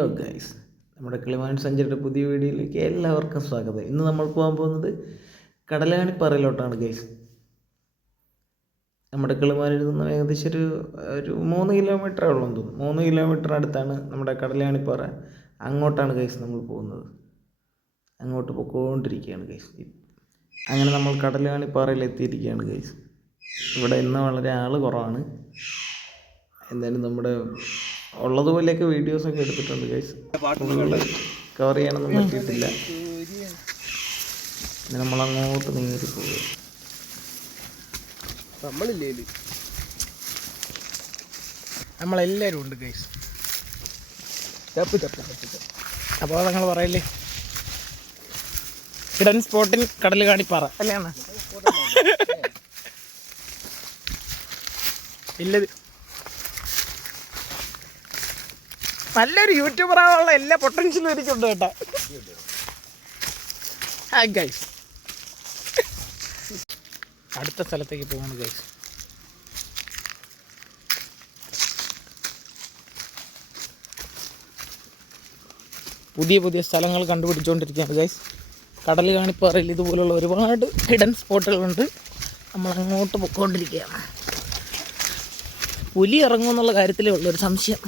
Hello guys, നമ്മുടെ കിളിമാൻ സഞ്ചരിയുടെ പുതിയ വീഡിയോയിലേക്ക് എല്ലാവർക്കും സ്വാഗതം. ഇന്ന് നമ്മൾ പോകാൻ പോകുന്നത് കടലാണിപ്പാറയിലോട്ടാണ് ഗൈസ്. നമ്മുടെ കിളിമാനിൽ നിന്ന് ഏകദേശം ഒരു 3 കിലോമീറ്ററേ ഉള്ളൂ തോന്നുന്നു. 3 കിലോമീറ്ററിനടുത്താണ് നമ്മുടെ കടലാണിപ്പാറ. അങ്ങോട്ടാണ് ഗൈസ് നമ്മൾ പോകുന്നത്. അങ്ങോട്ട് പോയിക്കൊണ്ടിരിക്കുകയാണ് ഗൈസ്. അങ്ങനെ നമ്മൾ കടലാണിപ്പാറയിൽ എത്തിയിരിക്കുകയാണ് ഗൈസ്. ഇവിടെ ഇന്ന് വളരെ ആൾ കുറവാണ്. എന്തായാലും നമ്മുടെ ഉള്ളതുപോലെയൊക്കെ വീഡിയോസൊക്കെ എടുത്തിട്ടുണ്ട് ഗൈസ്. ഫുള്ള് കവർ ചെയ്യാനൊന്നും പറ്റിയിട്ടില്ല. പിന്നെ നമ്മളങ്ങോട്ട് നീങ്ങി പോവുക. നമ്മളെല്ലാവരും ഉണ്ട് ഗൈസ്. അപ്പോൾ നിങ്ങൾ പറയല്ലേ, ഹിഡൻ സ്പോട്ടിൽ കടലുകാണിപ്പാറ അല്ലേ അണ്ണാ? ഇല്ലത് നല്ലൊരു യൂട്യൂബർ ആവാനുള്ള എല്ലാ പൊട്ടൻഷ്യലും എനിക്കുണ്ട് കേട്ടാ. ഗൈസ് അടുത്ത സ്ഥലത്തേക്ക് പോകുന്നു ഗൈസ്. പുതിയ പുതിയ സ്ഥലങ്ങൾ കണ്ടുപിടിച്ചുകൊണ്ടിരിക്കുകയാണ് ഗൈസ്. കടലുകാണിപ്പാറയിൽ ഇതുപോലുള്ള ഒരുപാട് ഹിഡൻ സ്പോട്ടുകളുണ്ട്. നമ്മൾ അങ്ങോട്ട് പൊയ്ക്കൊണ്ടിരിക്കുകയാണ്. പുലി ഇറങ്ങുമെന്നുള്ള കാര്യത്തിലേ ഉള്ളൊരു സംശയം.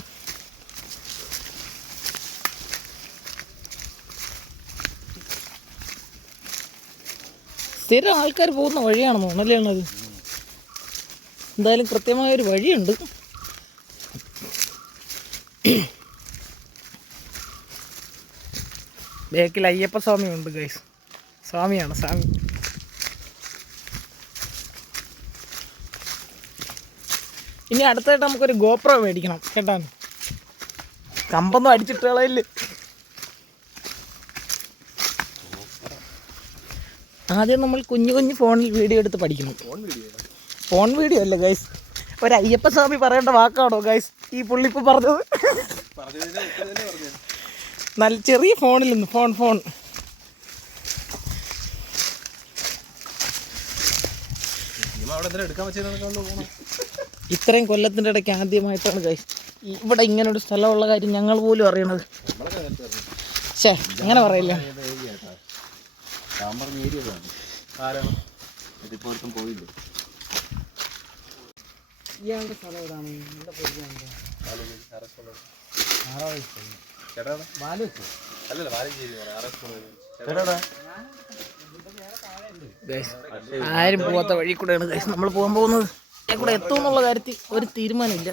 സ്ഥിരം ആൾക്കാർ പോകുന്ന വഴിയാണെന്ന് തോന്നലേണത്. എന്തായാലും കൃത്യമായൊരു വഴിയുണ്ട്. ബേക്കിൽ അയ്യപ്പ സ്വാമി ഉണ്ട് ഗൈസ്. സ്വാമിയാണ് സ്വാമി. ഇനി അടുത്തായിട്ട് നമുക്കൊരു ഗോപ്രോ മേടിക്കണം കേട്ടാണ്. കമ്പൊന്നും അടിച്ചിട്ട് കളയില്ല. ആദ്യം നമ്മൾ കുഞ്ഞു കുഞ്ഞു ഫോണിൽ വീഡിയോ എടുത്ത് പഠിക്കണം. ഫോൺ വീഡിയോ അല്ല ഗൈസ്, ഒരു അയ്യപ്പ സ്വാമി പറയേണ്ട വാക്കാണോ ഗൈസ് ഈ പുള്ളിപ്പ് പറഞ്ഞത്? നല്ല ചെറിയ ഫോണിൽ നിന്ന് ഫോൺ ഇത്രയും കൊല്ലത്തിൻ്റെ ഇടയ്ക്ക് ആദ്യമായിട്ടാണ് ഗൈസ് ഇവിടെ ഇങ്ങനൊരു സ്ഥലമുള്ള കാര്യം ഞങ്ങൾ പോലും അറിയണത്. ശേ, അങ്ങനെ പറയില്ല. ഇയാളുടെ സ്ഥലം എവിടെയാണ്? ആരും പോവാത്ത വഴി കൂടെയാണ് ഗൈസ് നമ്മൾ പോകാൻ പോകുന്നത്. കൂടെ എത്തും എന്നുള്ള കാര്യത്തിൽ ഒരു തീരുമാനമില്ല.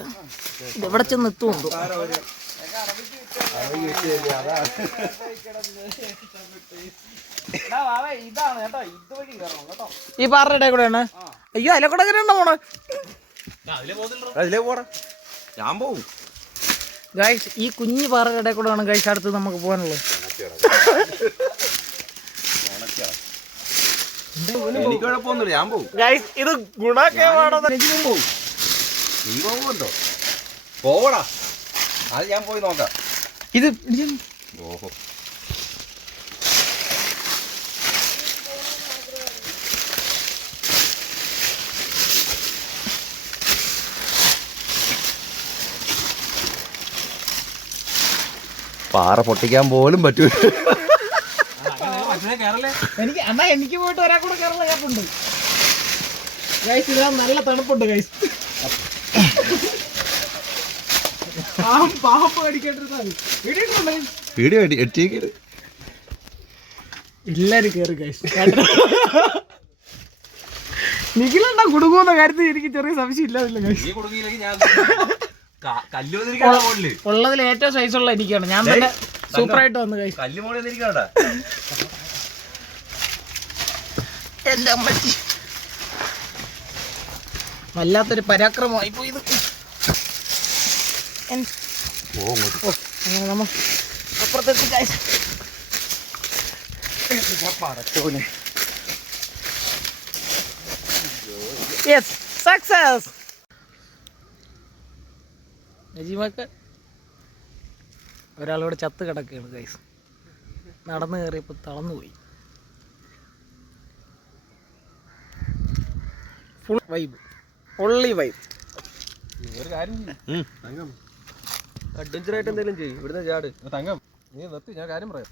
ഇത് എവിടെ ചെന്ന് എത്തുമുണ്ടോ? ഈ പാറയുടെ കൂടെയാണ്. അയ്യോ, അതിലെ കൂടെ എങ്ങനെയാണോ പോണേ? ഞാൻ പോവും ഗൈസ്. ഈ കുഞ്ഞു പാറയുടെ കൂടെ ആണ് ഗൈസ് അടുത്ത് നമുക്ക് പോകാനുള്ളത്. എനിക്ക് കുഴപ്പമൊന്നുമില്ല, ഞാൻ പോവും ഗൈസ്. ഇത് ഗുണകേടാണോ? നീ പോകുമല്ലോ, പോവടാ. അത് ഞാൻ പോയി നോക്കാം. ഇത് ഓഹോ, പാറ പൊട്ടിക്കാൻ പോലും പറ്റൂല. എനിക്ക് പോയിട്ട് ഒരാൾ കൂടെ കയറുള്ള ഗ്യാപ്പുണ്ട് ഗൈസ്. ഇതാ നല്ല തണുപ്പുണ്ട് ഗൈസ്. പാമ്പ് കടിക്കേണ്ടിരുന്നാൽ വീഡിയോ എത്തിയേക്കരുത്. എല്ലാരും കേറി ഗൈസ്. നിഖിലെണ്ണ കുടുങ്ങുന്ന കാര്യത്തിൽ എനിക്ക് ചെറിയ സംശയം ഇല്ലാതില്ല ഗൈസ്. ഉള്ളതിൽ ഏറ്റവും സൈസുള്ള എനിക്കാണ്. ഞാൻ തന്നെ സൂപ്പറായിട്ട് വന്നു ഗൈസ്. എന്റെ അമ്മച്ചി, വല്ലാത്തൊരു പരാക്രമമായി പോയി ഇത്. അങ്ങനെ നമ്മൾ അപ്പുറത്തെത്തി ഗൈസ്. Yes, success. നജീമൊക്കെ ഒരാളോട് ചത്ത് കിടക്കുകയാണ് ഗൈസ്. നടന്നു കയറിയപ്പോൾ തളർന്നുപോയി. ഫുൾ വൈബ്, ഒള്ളി വൈബ്. ഒരു കാര്യം അഡ്വഞ്ചർ ആയിട്ട് എന്തെങ്കിലും ചെയ്യും ഇവിടുന്ന് ചാട്. തങ്കം നീ നിർത്തി, ഞാൻ കാര്യം പറയാം.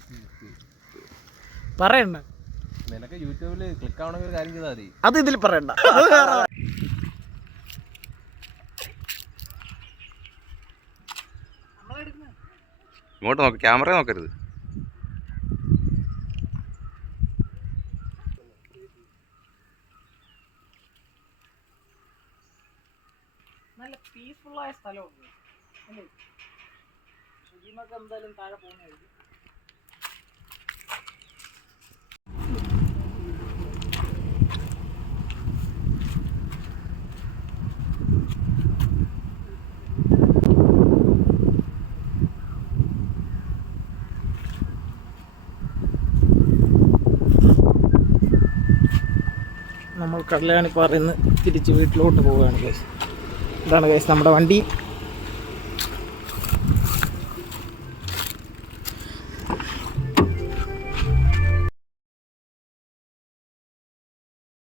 പറയണ്ട, നിനക്ക് യൂട്യൂബിൽ ക്ലിക്ക് ആവണമെങ്കിൽ ഒരു കാര്യം ചെയ്താൽ മതി. അത് ഇതിൽ പറയണ്ട. ഇങ്ങോട്ട് നോക്ക്, ക്യാമറ നോക്കരുത്. നല്ല പീസ്ഫുള്ളായ സ്ഥലമുണ്ട് അല്ലേ? ഷുജിമൊക്കെ എന്തായാലും താഴെ പോകുന്നതായിരിക്കും. നമ്മൾ കടലാണിപ്പാറയിൽ നിന്ന് തിരിച്ച് വീട്ടിലോട്ട് പോവുകയാണ് ഗൈസ്. ഇതാണ് ഗൈസ് നമ്മുടെ വണ്ടി.